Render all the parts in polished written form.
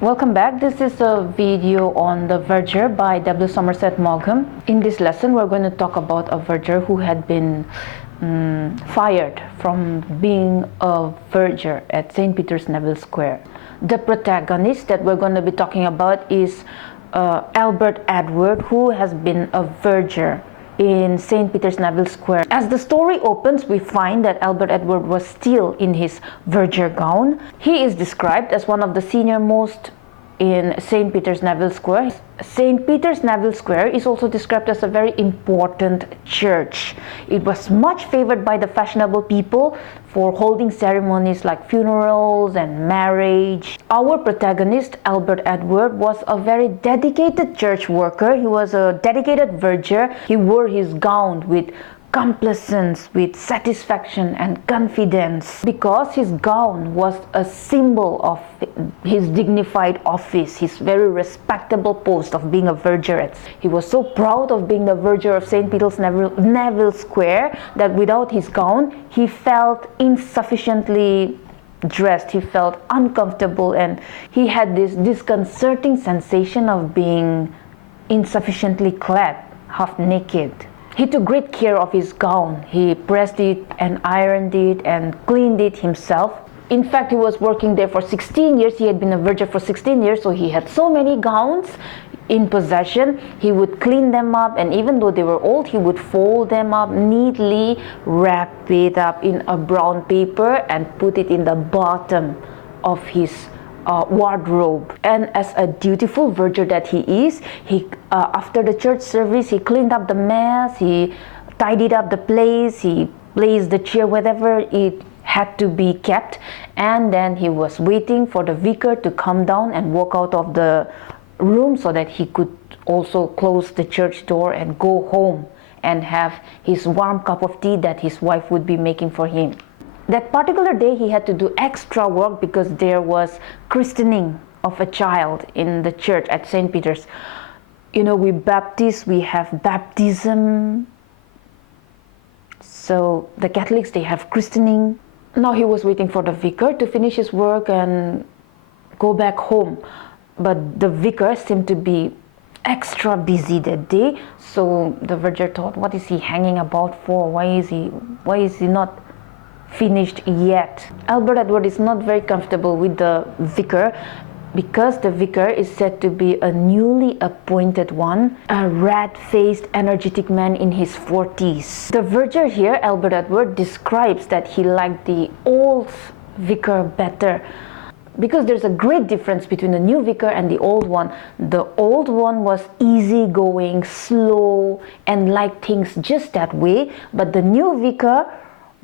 Welcome back. This is a video on the Verger by Somerset Maugham. In this lesson, we're going to talk about a verger who had been fired from being a verger at St. Peter's Neville Square. The protagonist that we're going to be talking about is Albert Edward, who has been a verger in St. Peter's Neville Square. As the story opens, we find that Albert Edward was still in his verger gown. He is described as one of the senior most in St. Peter's Neville Square. St. Peter's Neville Square is also described as a very important church. It was much favored by the fashionable people for holding ceremonies like funerals and marriage. Our protagonist, Albert Edward, was a very dedicated church worker. He was a dedicated verger. He wore his gown with complacence, with satisfaction and confidence, because his gown was a symbol of his dignified office, his very respectable post of being a verger. He was so proud of being the verger of St. Peter's Neville Square that without his gown, he felt insufficiently dressed. He felt uncomfortable, and he had this disconcerting sensation of being insufficiently clad, half naked. He took great care of his gown. He pressed it and ironed it and cleaned it himself. In fact, he was working there for 16 years. He had been a verger for 16 years, so he had so many gowns in possession. He would clean them up, and even though they were old, he would fold them up neatly, wrap it up in a brown paper, and put it in the bottom of his wardrobe. And as a dutiful verger that he is, after the church service, he cleaned up the mess, he tidied up the place, he placed the chair wherever it had to be kept, and then he was waiting for the vicar to come down and walk out of the room so that he could also close the church door and go home and have his warm cup of tea that his wife would be making for him. That particular day, he had to do extra work because there was christening of a child in the church at St. Peter's. You know, we Baptists, we have baptism. So the Catholics, they have christening. Now he was waiting for the vicar to finish his work and go back home. But the vicar seemed to be extra busy that day. So the verger thought, what is he hanging about for? Why is he not finished yet? Albert Edward is not very comfortable with the vicar because the vicar is said to be a newly appointed one, a rat-faced, energetic man in his 40s. The verger here, Albert Edward, describes that he liked the old vicar better because there's a great difference between the new vicar and the old one. The old one was easygoing, slow, and liked things just that way, but the new vicar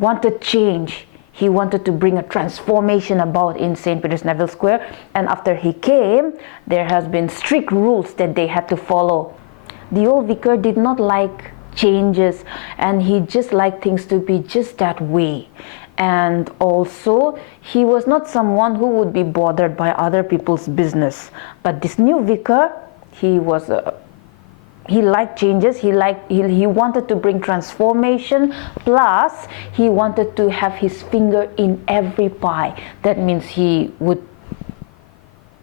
wanted change. He wanted to bring a transformation about in St. Peter's Neville Square, and after he came, there has been strict rules that they had to follow. The old vicar did not like changes, and he just liked things to be just that way. And also, he was not someone who would be bothered by other people's business. But this new vicar, he liked changes, he wanted to bring transformation, plus he wanted to have his finger in every pie. That means he would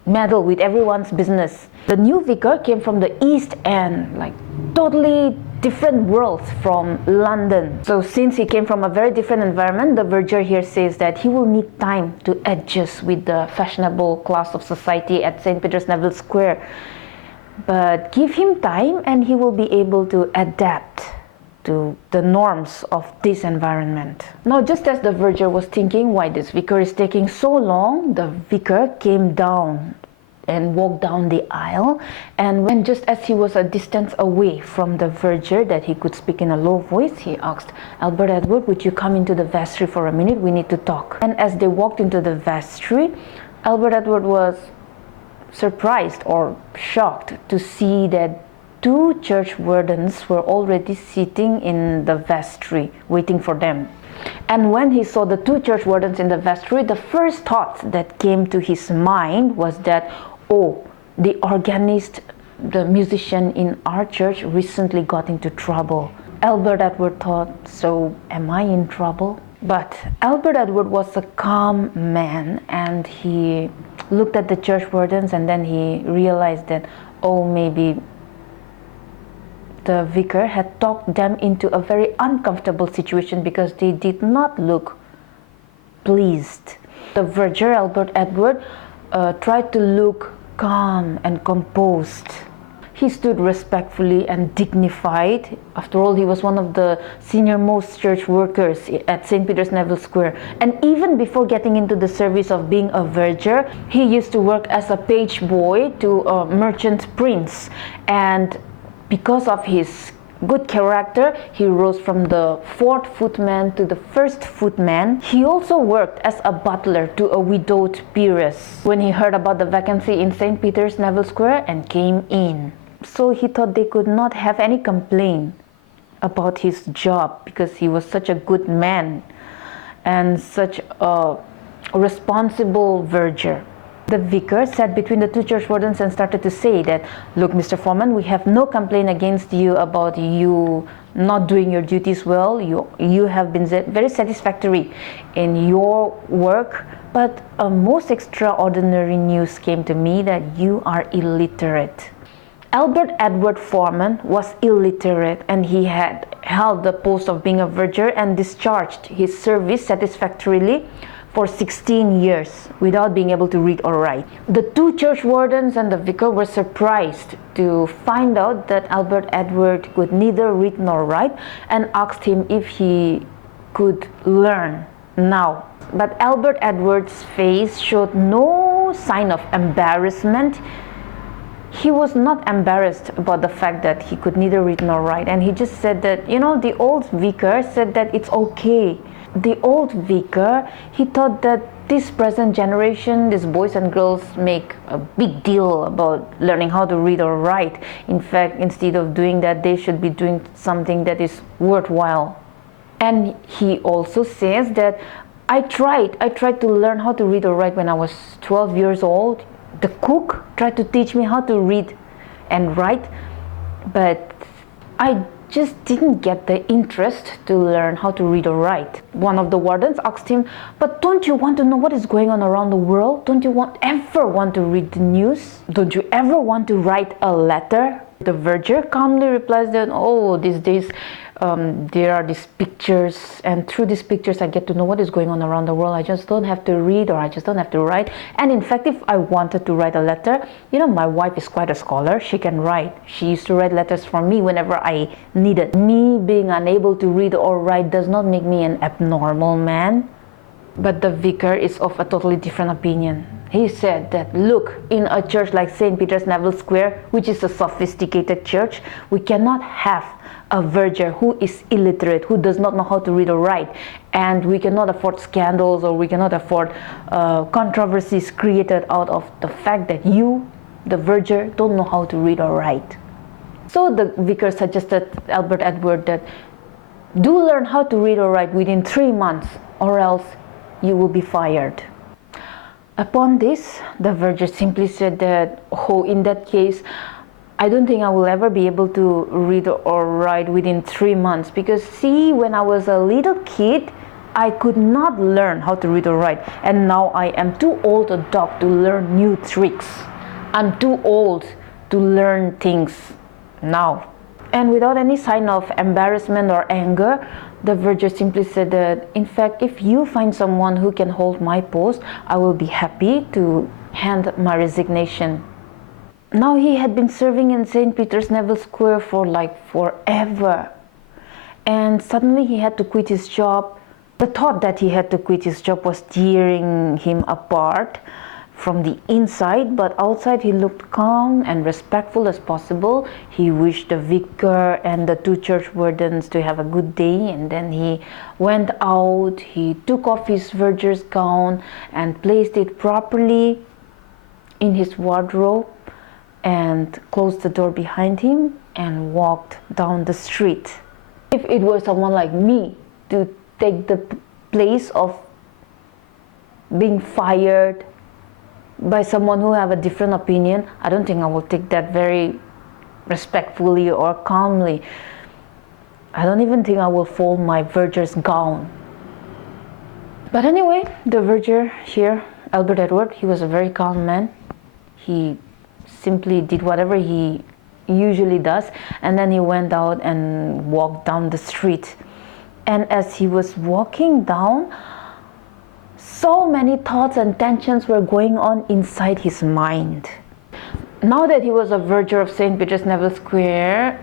meddle with everyone's business. The new vicar came from the East End, like totally different worlds from London. So since he came from a very different environment, the verger here says that he will need time to adjust with the fashionable class of society at St. Peter's Neville Square. But give him time and he will be able to adapt to the norms of this environment. Now, just as the verger was thinking why this vicar is taking so long, the vicar came down and walked down the aisle, and when just as he was a distance away from the verger that he could speak in a low voice, he asked, Albert Edward, would you come into the vestry for a minute? We need to talk. And as they walked into the vestry, Albert Edward was surprised or shocked to see that two church wardens were already sitting in the vestry waiting for them. And when he saw the two church wardens in the vestry, the first thought that came to his mind was that, oh, the organist, the musician in our church recently got into trouble. Albert Edward thought, so am I in trouble? But Albert Edward was a calm man, and he looked at the church wardens, and then he realized that, oh, maybe the vicar had talked them into a very uncomfortable situation because they did not look pleased. The verger, Albert Edward, tried to look calm and composed. He stood respectfully and dignified. After all, he was one of the senior-most church workers at St. Peter's Neville Square. And even before getting into the service of being a verger, he used to work as a page boy to a merchant prince. And because of his good character, he rose from the 4th footman to the 1st footman. He also worked as a butler to a widowed peeress when he heard about the vacancy in St. Peter's Neville Square and came in. So he thought they could not have any complaint about his job because he was such a good man and such a responsible verger. The vicar sat between the two church wardens and started to say that, look, Mr. Foreman, we have no complaint against you about you not doing your duties well. You have been very satisfactory in your work, but a most extraordinary news came to me that you are illiterate. Albert Edward Foreman was illiterate, and he had held the post of being a verger and discharged his service satisfactorily for 16 years without being able to read or write. The two church wardens and the vicar were surprised to find out that Albert Edward could neither read nor write and asked him if he could learn now. But Albert Edward's face showed no sign of embarrassment. He was not embarrassed about the fact that he could neither read nor write, and he just said that, the old vicar said that it's okay. The old vicar, he thought that this present generation, these boys and girls, make a big deal about learning how to read or write. In fact, instead of doing that, they should be doing something that is worthwhile. And he also says that I tried to learn how to read or write when I was 12 years old. The cook tried to teach me how to read and write, but I just didn't get the interest to learn how to read or write. One of the wardens asked him, but don't you want to know what is going on around the world? Don't you ever want to read the news? Don't you ever want to write a letter? The verger calmly replies that, oh, these days there are these pictures, and through these pictures I get to know what is going on around the world. I just don't have to read, or I just don't have to write. And in fact, if I wanted to write a letter, my wife is quite a scholar. She can write. She used to write letters for me whenever I needed. Me being unable to read or write does not make me an abnormal man. But the vicar is of a totally different opinion. He said that, look, in a church like St. Peter's Neville Square, which is a sophisticated church, we cannot have a verger who is illiterate, who does not know how to read or write, and we cannot afford scandals, or we cannot afford controversies created out of the fact that you, the verger, don't know how to read or write. So the vicar suggested Albert Edward that do learn how to read or write within 3 months, or else you will be fired. Upon this, the verger simply said that, oh, in that case, I don't think I will ever be able to read or write within 3 months, because see, when I was a little kid, I could not learn how to read or write, and now I am too old a dog to learn new tricks. I'm too old to learn things now. And without any sign of embarrassment or anger, the verger simply said that, in fact, if you find someone who can hold my post, I will be happy to hand my resignation. Now he had been serving in St. Peter's Neville Square for forever. And suddenly he had to quit his job. The thought that he had to quit his job was tearing him apart from the inside, but outside he looked calm and respectful as possible. He wished the vicar and the two church wardens to have a good day, and then he went out. He took off his verger's gown and placed it properly in his wardrobe and closed the door behind him and walked down the street. If it were someone like me to take the place of being fired by someone who have a different opinion, I don't think I will take that very respectfully or calmly. I don't even think I will fold my verger's gown. But anyway, the verger here, Albert Edward, he was a very calm man. He simply did whatever he usually does, and then he went out and walked down the street. And as he was walking down, so many thoughts and tensions were going on inside his mind. Now that he was a verger of St. Peter's, Neville Square,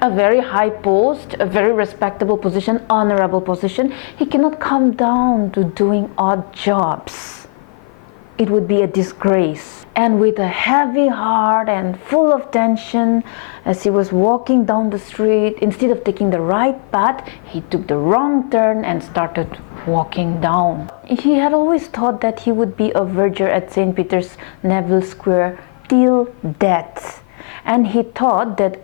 a very high post, a very respectable position, honorable position, he cannot come down to doing odd jobs. It would be a disgrace. And with a heavy heart and full of tension, as he was walking down the street, instead of taking the right path, he took the wrong turn and started walking down. He had always thought that he would be a verger at St. Peter's, Neville Square till death. And he thought that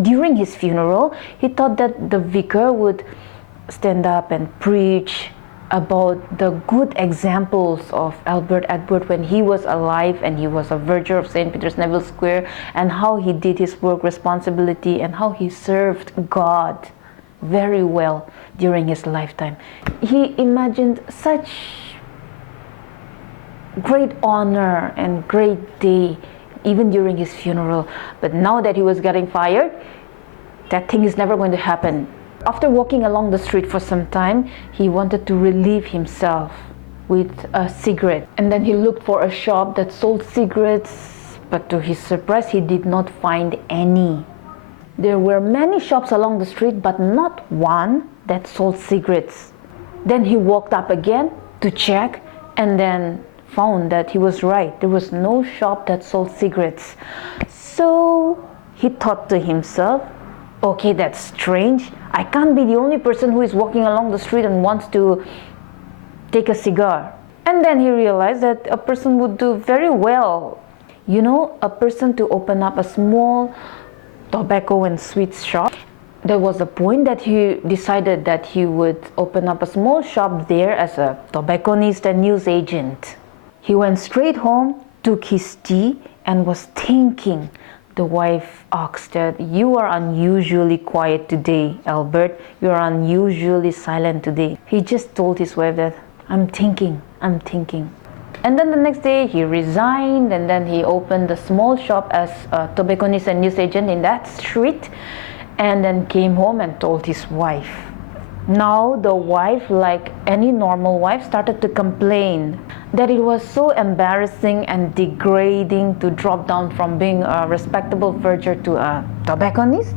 during his funeral, he thought that the vicar would stand up and preach about the good examples of Albert Edward when he was alive and he was a verger of St. Peter's, Neville Square, and how he did his work responsibility and how he served God very well during his lifetime. He imagined such great honor and great day even during his funeral. But now that he was getting fired, that thing is never going to happen. After walking along the street for some time, he wanted to relieve himself with a cigarette. And then he looked for a shop that sold cigarettes, but to his surprise, he did not find any. There were many shops along the street, but not one that sold cigarettes. Then he walked up again to check, and then found that he was right. There was no shop that sold cigarettes. So he thought to himself, okay, that's strange. I can't be the only person who is walking along the street and wants to take a cigar. And then he realized that a person would do very well, a person to open up a small tobacco and sweets shop. There was a point that he decided that he would open up a small shop there as a tobacconist and newsagent. He went straight home, took his tea, and was thinking. The wife asked that, "You are unusually quiet today, Albert. You are unusually silent today." He just told his wife that, I'm thinking. And then the next day he resigned, and then he opened a small shop as a tobacconist and newsagent in that street, and then came home and told his wife. Now the wife, like any normal wife, started to complain that it was so embarrassing and degrading to drop down from being a respectable verger to a tobacconist.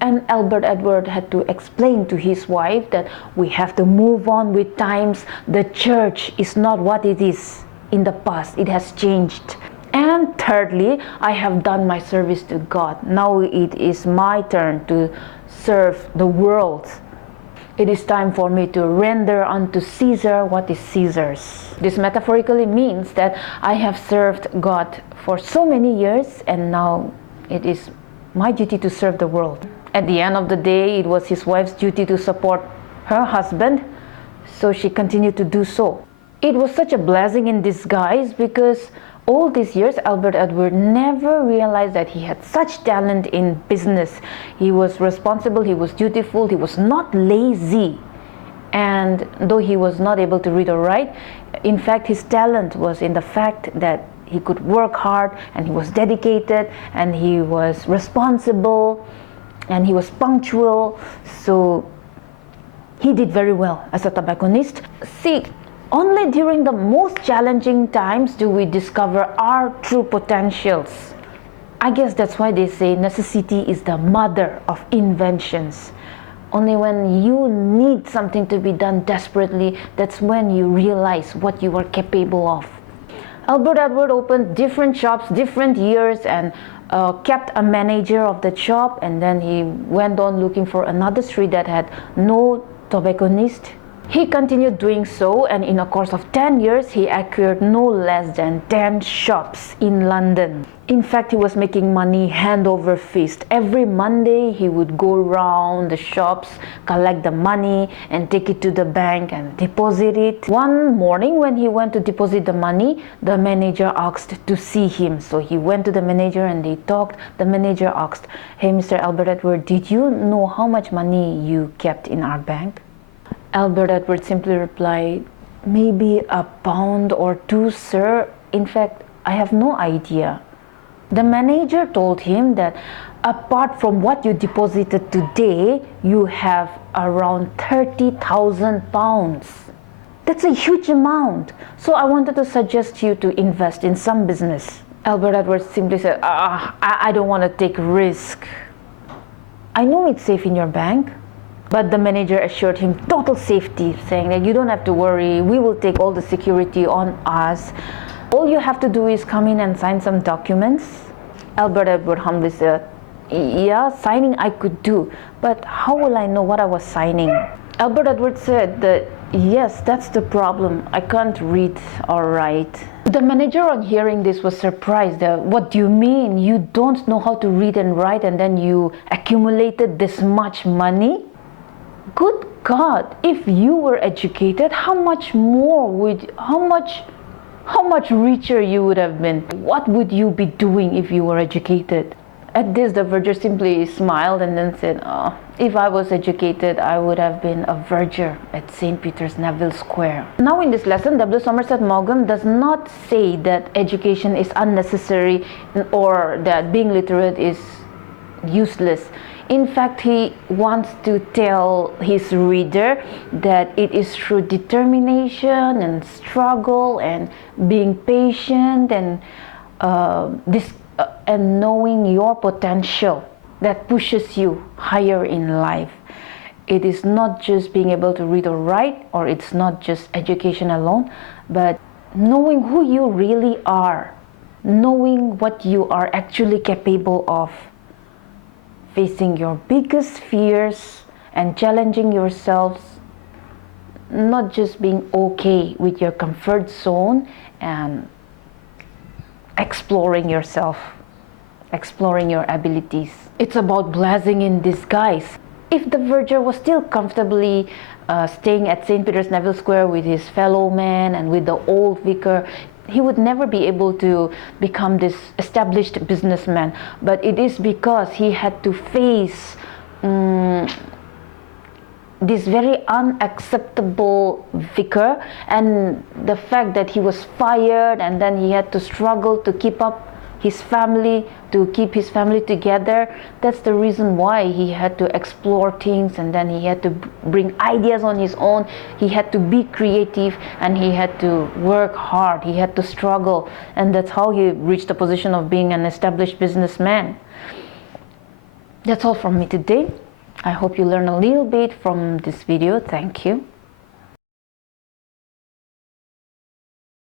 And Albert Edward had to explain to his wife that we have to move on with times. The church is not what it is in the past. It has changed. And thirdly, I have done my service to God. Now it is my turn to serve the world. It is time for me to render unto Caesar what is Caesar's. This metaphorically means that I have served God for so many years, and now it is my duty to serve the world. At the end of the day, it was his wife's duty to support her husband, so she continued to do so. It was such a blessing in disguise because all these years, Albert Edward never realized that he had such talent in business. He was responsible, he was dutiful, he was not lazy. And though he was not able to read or write, in fact, his talent was in the fact that he could work hard, and he was dedicated, and he was responsible, and he was punctual. So he did very well as a tobacconist. See, only during the most challenging times do we discover our true potentials. I guess that's why they say necessity is the mother of inventions. Only when you need something to be done desperately, that's when you realize what you are capable of. Albert Edward opened different shops, different years, and kept a manager of the shop, and then he went on looking for another street that had no tobacconist. He continued doing so, and in a course of 10 years, he acquired no less than 10 shops in London. In fact, he was making money hand over fist. Every Monday, he would go around the shops, collect the money, and take it to the bank and deposit it. One morning, when he went to deposit the money, the manager asked to see him. So he went to the manager and they talked. The manager asked, "Hey, Mr. Albert Edward, did you know how much money you kept in our bank?" Albert Edward simply replied, "Maybe a pound or two, sir. In fact, I have no idea." The manager told him that apart from what you deposited today, you have around 30,000 pounds. That's a huge amount. So I wanted to suggest you to invest in some business. Albert Edwards simply said, I don't want to take risk. I know it's safe in your bank. But the manager assured him total safety, saying that you don't have to worry, we will take all the security on us. All you have to do is come in and sign some documents. Albert Edward humbly said, yeah, signing I could do, but how will I know what I was signing? Albert Edward said that, yes, that's the problem. I can't read or write. The manager, on hearing this, was surprised. What do you mean? You don't know how to read and write, and then you accumulated this much money? Good God, if you were educated, how much richer you would have been? What would you be doing if you were educated? At this, the verger simply smiled and then said, oh, if I was educated, I would have been a verger at St. Peter's, Neville Square. Now in this lesson, W. Somerset Maugham does not say that education is unnecessary or that being literate is useless. In fact, he wants to tell his reader that it is through determination and struggle and being patient and knowing your potential that pushes you higher in life. It is not just being able to read or write, or it's not just education alone, but knowing who you really are, knowing what you are actually capable of, facing your biggest fears and challenging yourselves, not just being okay with your comfort zone and exploring yourself, exploring your abilities. It's about blessing in disguise. If the verger was still comfortably staying at St. Peter's, Neville Square with his fellow men and with the old vicar, he would never be able to become this established businessman. But it is because he had to face this very unacceptable vicar, and the fact that he was fired and then he had to struggle to keep up his family, to keep his family together. That's the reason why he had to explore things, and then he had to bring ideas on his own. He had to be creative and he had to work hard. He had to struggle, and that's how he reached the position of being an established businessman. That's all from me today. I hope you learned a little bit from this video. Thank you.